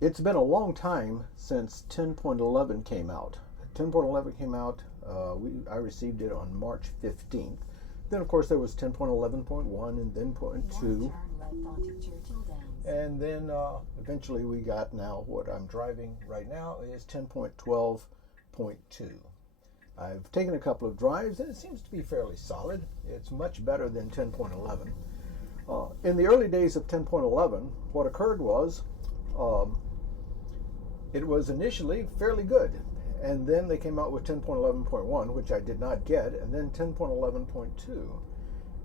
It's been a long time since 10.11 came out. 10.11 came out, I received it on March 15th. Then, of course, there was 10.11.1 and then point 2. And then eventually we got now what I'm driving right now is 10.12.2. I've taken a couple of drives and it seems to be fairly solid. It's much better than 10.11. In the early days of 10.11, what occurred was it was initially fairly good, and then they came out with 10.11.1, which I did not get, and then 10.11.2.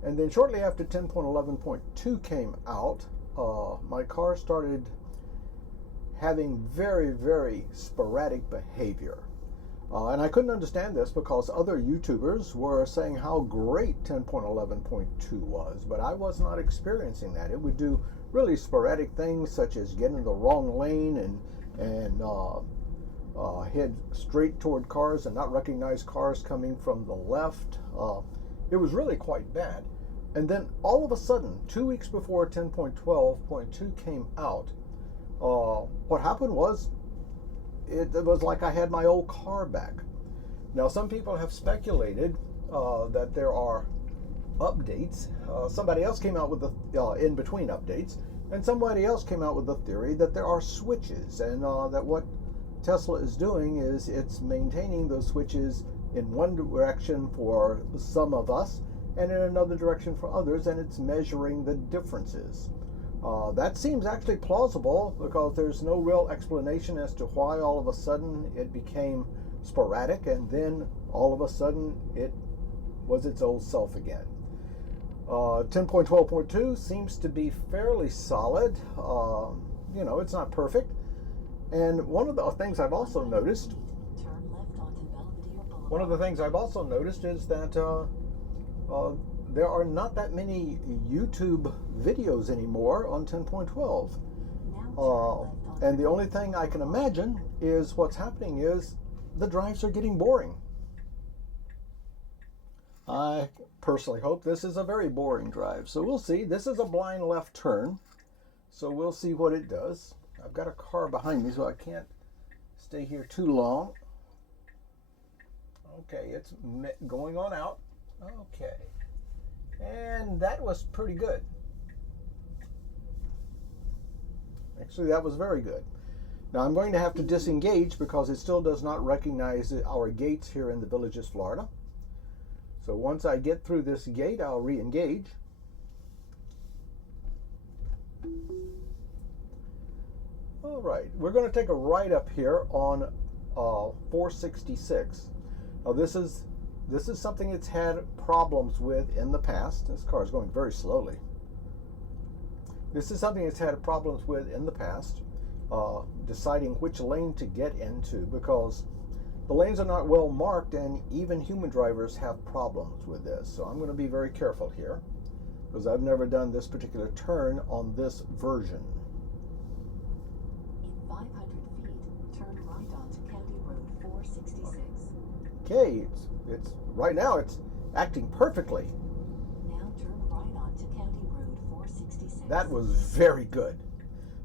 And then shortly after 10.11.2 came out, my car started having very, very sporadic behavior. And I couldn't understand this because other YouTubers were saying how great 10.11.2 was, but I was not experiencing that. It would do really sporadic things such as get in the wrong lane and head straight toward cars and not recognize cars coming from the left. It was really quite bad. And then all of a sudden, 2 weeks before 10.12.2 came out, what happened was it was like I had my old car back. Now, some people have speculated that there are updates. Somebody else came out with the in-between updates, and somebody else came out with the theory that there are switches, and that what Tesla is doing is it's maintaining those switches in one direction for some of us and in another direction for others, and it's measuring the differences. That seems actually plausible because there's no real explanation as to why all of a sudden it became sporadic and then all of a sudden it was its old self again. 10.12.2 seems to be fairly solid. It's not perfect. And one of the things I've also noticed is that there are not that many YouTube videos anymore on 10.12. And the only thing I can imagine is what's happening is the drives are getting boring. I personally hope this is a very boring drive. So we'll see. This is a blind left turn. So we'll see what it does. I've got a car behind me, so I can't stay here too long. Okay, it's going on out. Okay. And that was pretty good. Actually, that was very good. Now I'm going to have to disengage because it still does not recognize our gates here in the Villages, Florida. So once I get through this gate, I'll re-engage. All right, we're going to take a right up here on 466. Now this is something it's had problems with in the past. This car is going very slowly. This is something it's had problems with in the past, deciding which lane to get into because the lanes are not well marked and even human drivers have problems with this. So I'm going to be very careful here because I've never done this particular turn on this version. In 500 feet, turn right onto County Road 466. Okay, it's right now it's acting perfectly. Now turn right onto County Road 466. That was very good.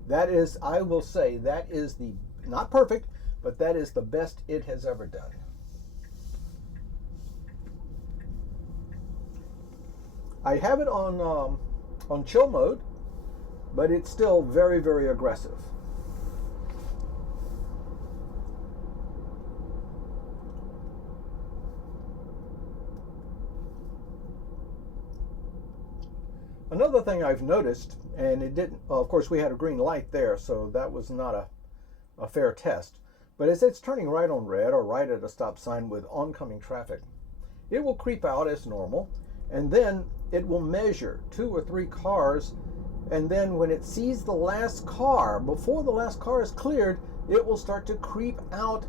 That is, I will say, that is the, not perfect, but that is the best it has ever done. I have it on chill mode, but it's still very, very aggressive. Another thing I've noticed, and it didn't, well, of course we had a green light there, so that was not a fair test. But as it's turning right on red or right at a stop sign with oncoming traffic, it will creep out as normal, and then it will measure 2 or 3 cars, and then when it sees the last car, before the last car is cleared, it will start to creep out,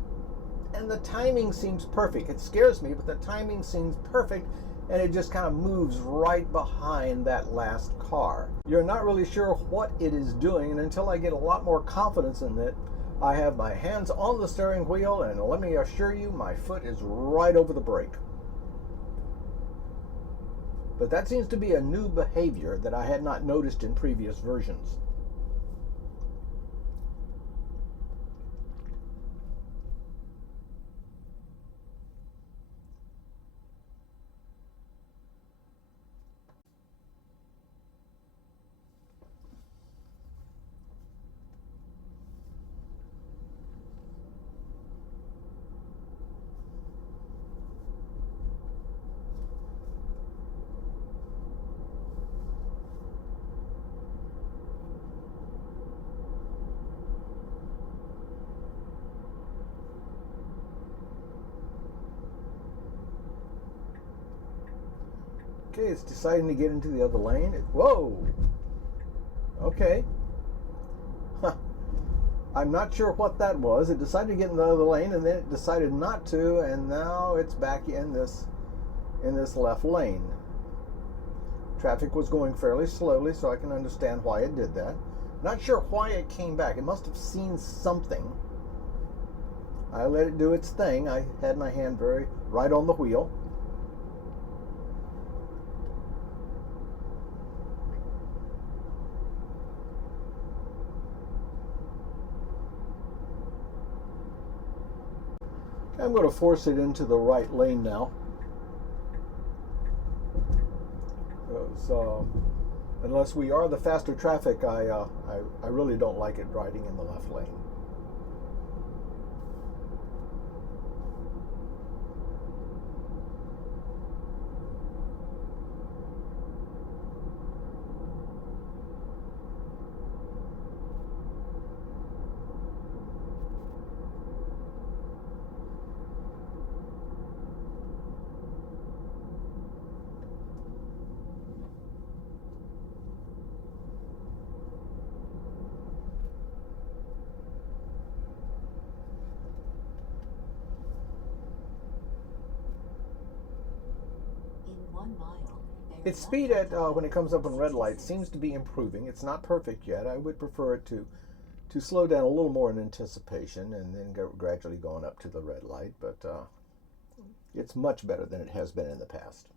and the timing seems perfect. It scares me, but the timing seems perfect, and it just kind of moves right behind that last car. You're not really sure what it is doing, and until I get a lot more confidence in it, I have my hands on the steering wheel, and let me assure you, my foot is right over the brake. But that seems to be a new behavior that I had not noticed in previous versions. Okay, it's deciding to get into the other lane. Whoa! Okay. Huh. I'm not sure what that was. It decided to get in the other lane, and then it decided not to, and now it's back in this left lane. Traffic was going fairly slowly, so I can understand why it did that. Not sure why it came back. It must have seen something. I let it do its thing. I had my hand very right on the wheel. I'm going to force it into the right lane now. So, unless we are the faster traffic, I really don't like it riding in the left lane. In 1 mile, Its speed at when it comes up on red light seems to be improving. It's not perfect yet. I would prefer it to slow down a little more in anticipation and then go gradually going up to the red light, but it's much better than it has been in the past.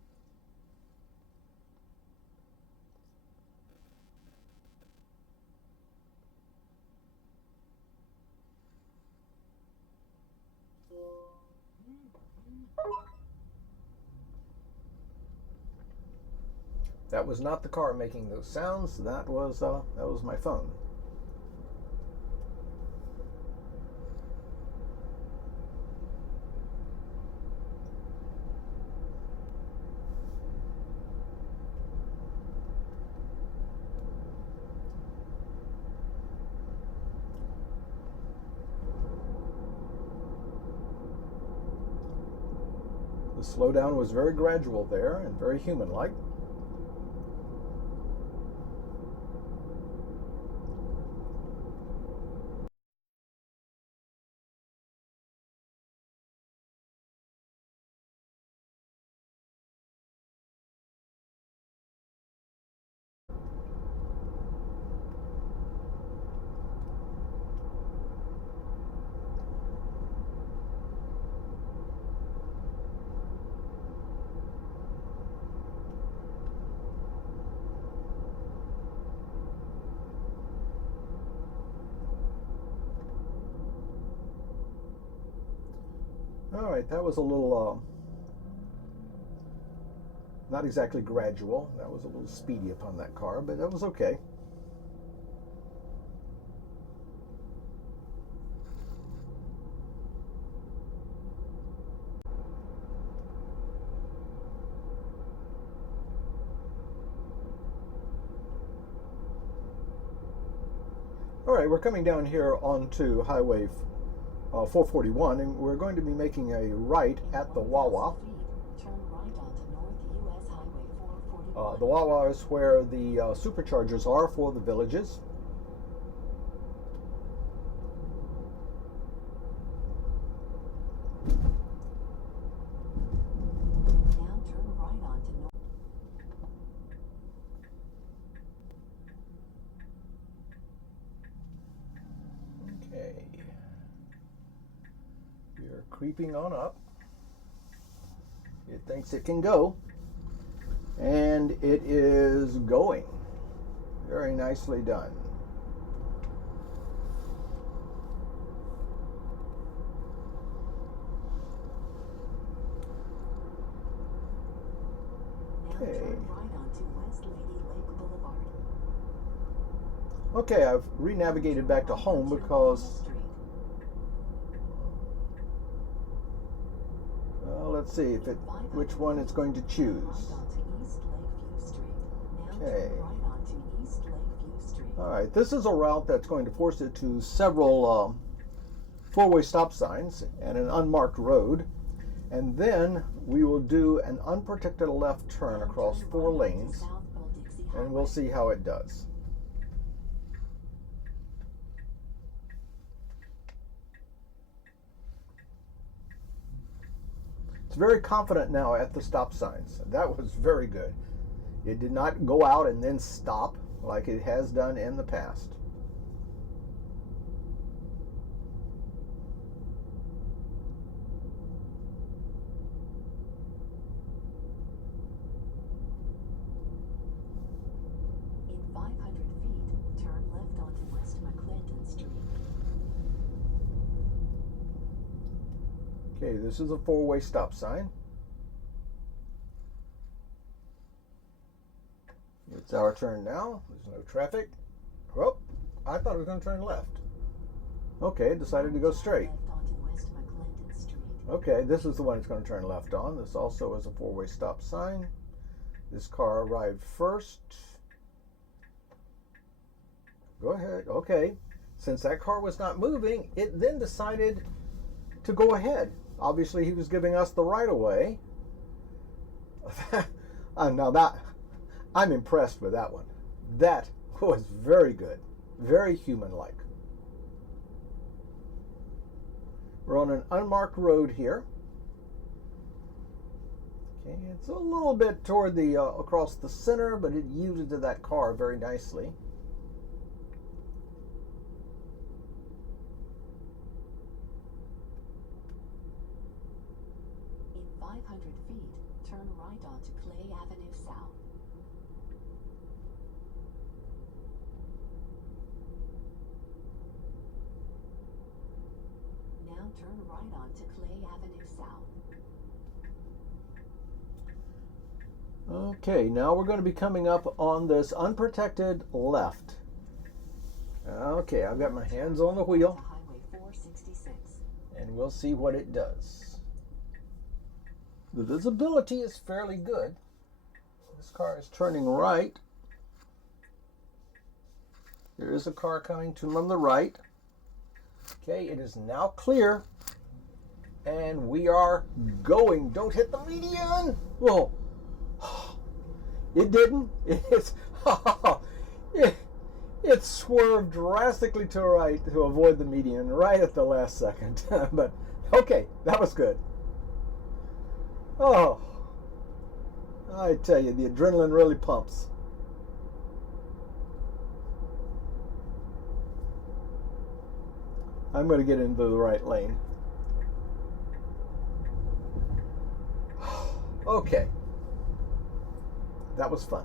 That was not the car making those sounds. That was my phone. The slowdown was very gradual there and very human-like. All right, that was a little, not exactly gradual. That was a little speedy upon that car, but that was okay. All right, we're coming down here onto Highway 441, and we're going to be making a right at the Wawa. Turn right onto North US Highway 441. The Wawa is where the superchargers are for the villages. Now turn right onto North. Okay. We're creeping on up. It thinks it can go. And it is going. Very nicely done. Now Okay. turn right onto West Lady Lake Boulevard. Okay, I've re-navigated back to home because, well, let's see if which one it's going to choose. Okay. All right, this is a route that's going to force it to several four-way stop signs and an unmarked road. And then we will do an unprotected left turn Now across turn 4 right onto lanes, South Old Dixie and we'll Highway. see how it does. It's very confident now at the stop signs. That was very good. It did not go out and then stop like it has done in the past. In 500 feet, turn left onto West McClendon Street. Okay, this is a 4-way stop sign. It's our turn now. There's no traffic. Oh, I thought it was going to turn left. Okay, it decided to go straight. Left onto West McClendon Street. Okay, this is the one it's going to turn left on. This also is a 4-way stop sign. This car arrived first. Go ahead. Okay. Since that car was not moving, it then decided to go ahead. Obviously, he was giving us the right of way. Now that I'm impressed with that one. That was very good, very human-like. We're on an unmarked road here. Okay, it's a little bit toward the across the center, but it yielded to that car very nicely. In 500 feet, turn right onto Clay Avenue South. Now turn right onto Clay Avenue South. Okay, now we're going to be coming up on this unprotected left. Okay, I've got my hands on the wheel, Highway 466. and we'll see what it does. The visibility is fairly good. This car is turning right. There is a car coming to on the right. Okay, it is now clear, and we are going. Don't hit the median. Whoa. It didn't. It swerved drastically to the right to avoid the median right at the last second. But okay, that was good. Oh, I tell you, the adrenaline really pumps. I'm going to get into the right lane. Okay. That was fun.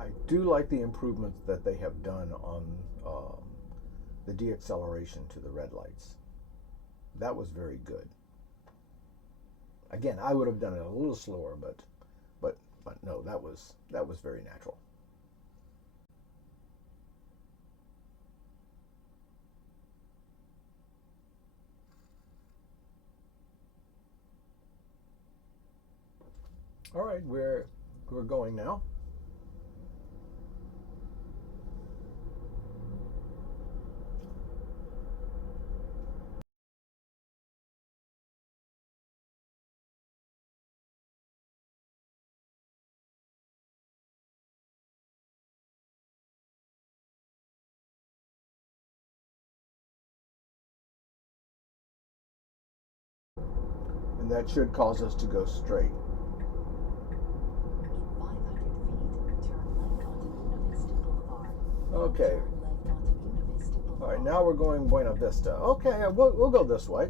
I do like the improvements that they have done on the deacceleration to the red lights. That was very good. Again, I would have done it a little slower, but no, that was very natural. All right, we're going now. And that should cause us to go straight. In 500 feet, turn left onto Buena Vista Boulevard. Okay. Turn left onto Buena Vista Boulevard. All right, now we're going Buena Vista. Okay, we'll go this way.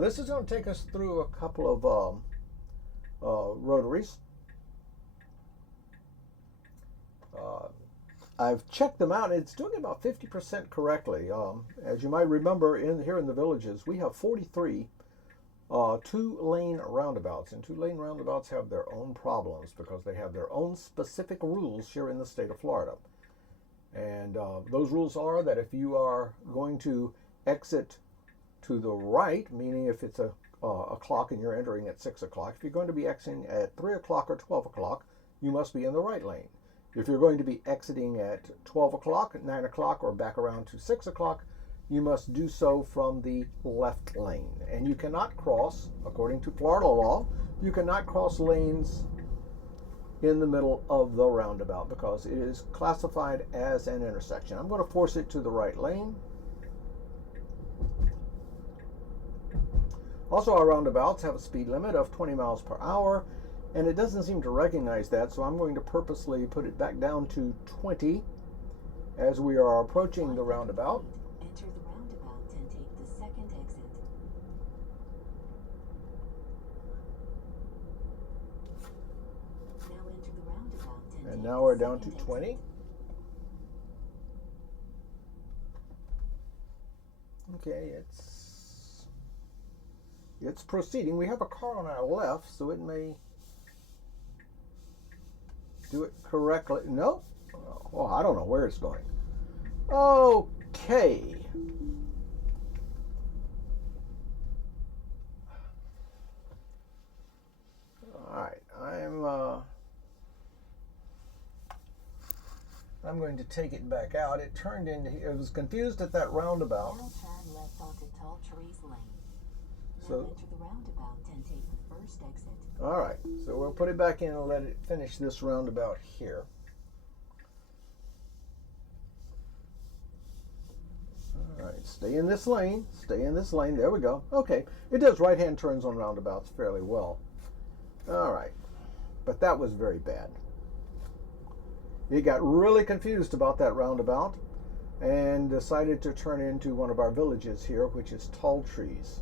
This is going to take us through a couple of rotaries. I've checked them out. It's doing about 50% correctly. As you might remember, here in the villages, we have 43 two-lane roundabouts. And two-lane roundabouts have their own problems because they have their own specific rules here in the state of Florida. And those rules are that if you are going to exit to the right, meaning if it's a clock and you're entering at 6 o'clock, if you're going to be exiting at 3 o'clock or 12 o'clock, you must be in the right lane. If you're going to be exiting at 12 o'clock, 9 o'clock, or back around to 6 o'clock, you must do so from the left lane. And you cannot cross, according to Florida law, you cannot cross lanes in the middle of the roundabout because it is classified as an intersection. I'm going to force it to the right lane. Also, our roundabouts have a speed limit of 20 miles per hour, and it doesn't seem to recognize that, so I'm going to purposely put it back down to 20 as we are approaching the roundabout. Enter the roundabout and take the second exit. Now enter the roundabout and And take now the we're down to second 20. exit. Okay, it's proceeding. We have a car on our left, so it may do it correctly. No? Oh, I don't know where it's going. Okay. All right, I'm going to take it back out. It turned into, it was confused at that roundabout. Now turn left onto Tall Trees Lane. Now So- enter the roundabout and take the first exit. All right, so we'll put it back in and let it finish this roundabout here. All right, stay in this lane, stay in this lane. There we go. Okay, it does right-hand turns on roundabouts fairly well. All right, but that was very bad. It got really confused about that roundabout and decided to turn into one of our villages here, which is Tall Trees.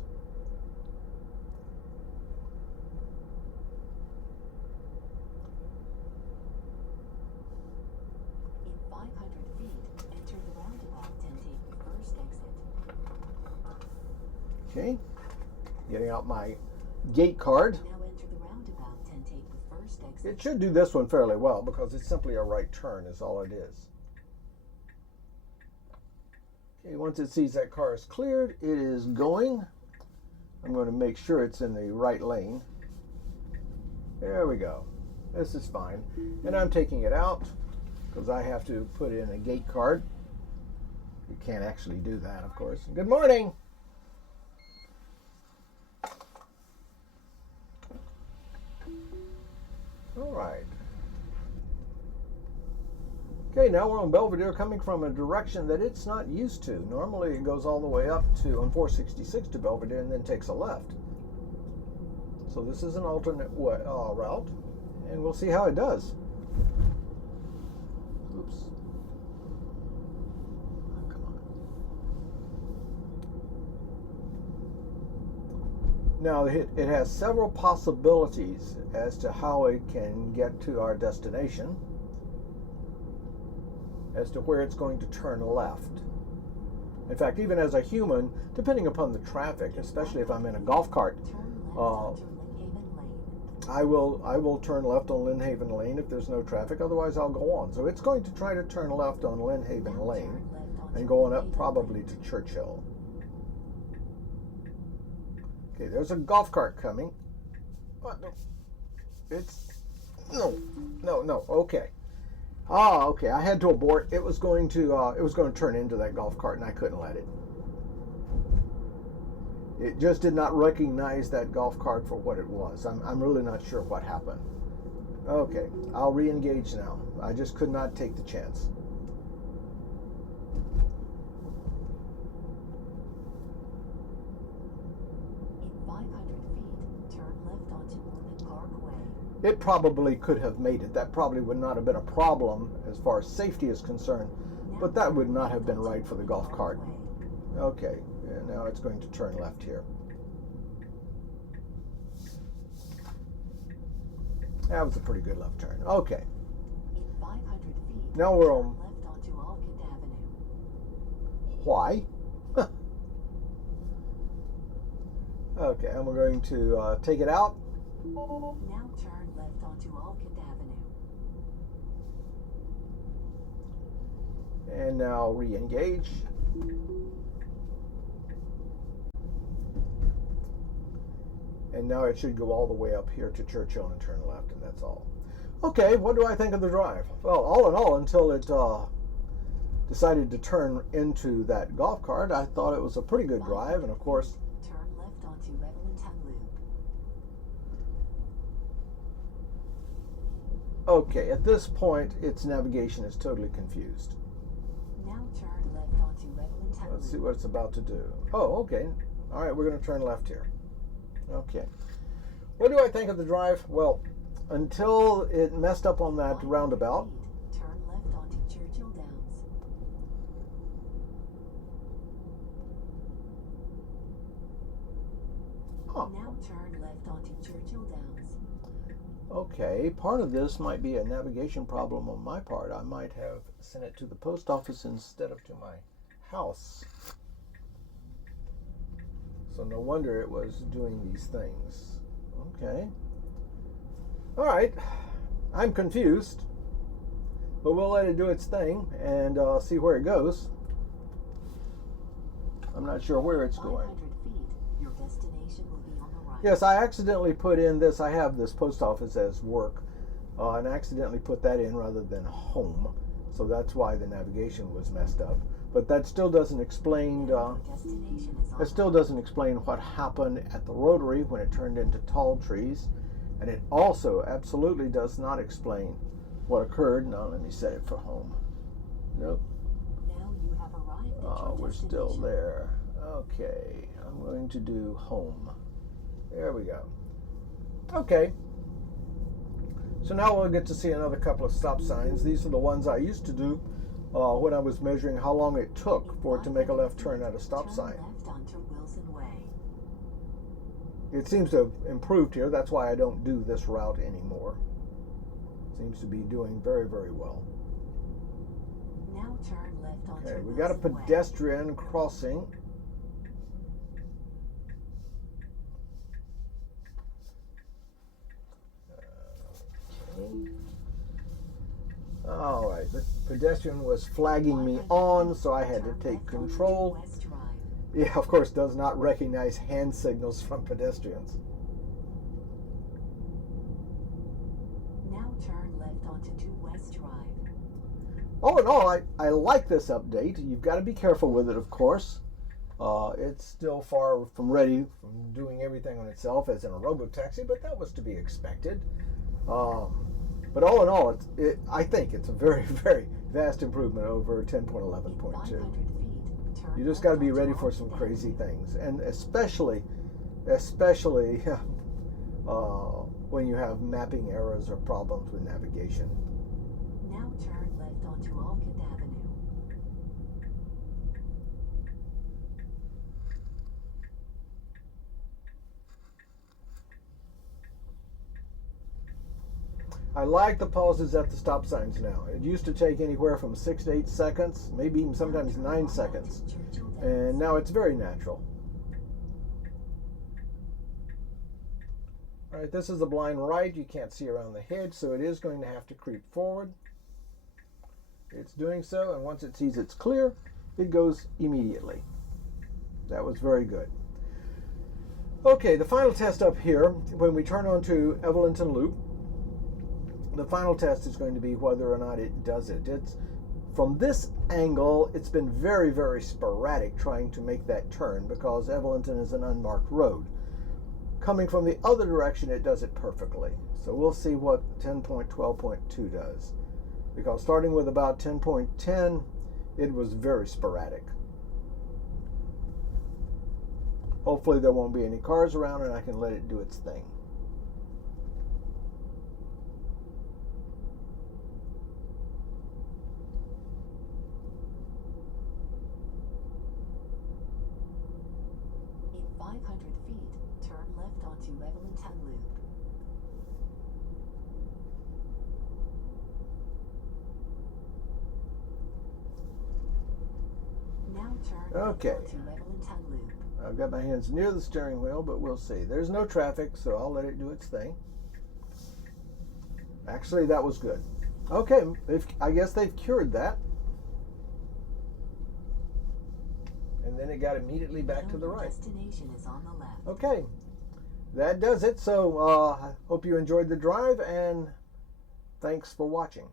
In 500 feet, enter the roundabout and take the first exit. Okay, getting out my gate card. Now enter the roundabout and take the first exit. It should do this one fairly well because it's simply a right turn is all it is. Okay, once it sees that car is cleared, it is going. I'm going to make sure it's in the right lane. There we go. This is fine. And I'm taking it out because I have to put in a gate card. You can't actually do that, of course. Good morning. All right. Okay, now we're on Belvedere coming from a direction that it's not used to. Normally it goes all the way up to on 466 to Belvedere and then takes a left. So this is an alternate route, and we'll see how it does. Oops. Oh, come on. Now it has several possibilities as to how it can get to our destination, as to where it's going to turn left. In fact, even as a human, depending upon the traffic, especially if I'm in a golf cart, Turn left onto Lynnhaven Lane. I will turn left on Lynnhaven Lane if there's no traffic. Otherwise, I'll go on. So it's going to try to turn left on Lynnhaven Now Lane turn left onto and going up Lynnhaven probably Lane. to Churchill. Okay, there's a golf cart coming. What? No. It's no. Okay. Ah, okay. I had to abort. It was going to turn into that golf cart, and I couldn't let it. It just did not recognize that golf cart for what it was. I'm really not sure what happened. Okay, I'll re-engage now. I just could not take the chance. In 500 feet, turn left onto Mormon Parkway. It probably could have made it. That probably would not have been a problem as far as safety is concerned, but that would not have been right for the golf cart. Okay, and now it's going to turn left here. That was a pretty good left turn. Okay, In 500 feet, now we're turn on. left onto Alkid Avenue. Why? Okay, and we're going to take it out. Now turn left onto Alkid Avenue. And now re-engage. And now it should go all the way up here to Churchill and turn left, and that's all. Okay, what do I think of the drive? Well, all in all, until it decided to turn into that golf cart, I thought it was a pretty good drive, and of course... Turn left onto Evelynton Loop. Okay, at this point, its navigation is totally confused. Now turn left onto Evelynton Loop. Let's see what it's about to do. Oh, okay. All right, we're going to turn left here. Okay. What do I think of the drive? Well, until it messed up on that 500 roundabout. feet, turn left onto Churchill Downs. Huh. Now turn left onto Churchill Downs. Okay, part of this might be a navigation problem on my part. I might have sent it to the post office instead of to my house. So no wonder it was doing these things. Okay. All right. I'm confused, but we'll let it do its thing and see where it goes. I'm not sure where it's going. 500 feet, your destination will be on the right. Yes, I accidentally put in this. I have this post office as work, and I accidentally put that in rather than home. So that's why the navigation was messed up. But that still doesn't explain. Your destination is on It still doesn't explain what happened at the Rotary when it turned into tall trees, and it also absolutely does not explain what occurred. Now let me set it for home. Nope. Now you have arrived at your We're still destination. there. Okay, I'm going to do home. There we go. Okay. So now we'll get to see another couple of stop signs. These are the ones I used to do when I was measuring how long it took for it to make a left turn at a stop Turn sign. left onto Wilson Way. It seems to have improved here. That's why I don't do this route anymore. Seems to be doing very, very well. Now turn left onto Okay, we got a Wilson Way. pedestrian crossing. Okay. All right, the pedestrian was flagging me on, so I had to Turn take left onto control. West Drive. Yeah, of course, does not recognize hand signals from pedestrians. Now turn left onto 2 West Drive. All in all, I like this update. You've got to be careful with it, of course. It's still far from ready from doing everything on itself as in a robotaxi, but that was to be expected. But all in all, I think it's a very, very vast improvement over 10.11.2. 500 feet, turn You just left got to be onto ready for Alkid some Avenue. crazy things, and especially when you have mapping errors or problems with navigation. Now turn left onto Alkid Avenue. I like the pauses at the stop signs now. It used to take anywhere from 6 to 8 seconds, maybe even sometimes 9 seconds, and now it's very natural. All right, this is the blind right. You can't see around the hedge, so it is going to have to creep forward. It's doing so, and once it sees it's clear, it goes immediately. That was very good. Okay, the final test up here, when we turn onto Evelynton Loop, the final test is going to be whether or not it does it. It's from this angle, it's been very, very sporadic trying to make that turn because Evelynton is an unmarked road. Coming from the other direction, it does it perfectly. So we'll see what 10.12.2 does. Because starting with about 10.10, it was very sporadic. Hopefully there won't be any cars around and I can let it do its thing. In 500 feet, turn left onto Evelynton Loop. Now turn Okay. left onto Evelynton Loop. I've got my hands near the steering wheel, but we'll see. There's no traffic, so I'll let it do its thing. Actually, that was good. Okay, I guess they've cured that. And then it got immediately back to the right. Destination is on the left. Okay, that does it. So I hope you enjoyed the drive, and thanks for watching.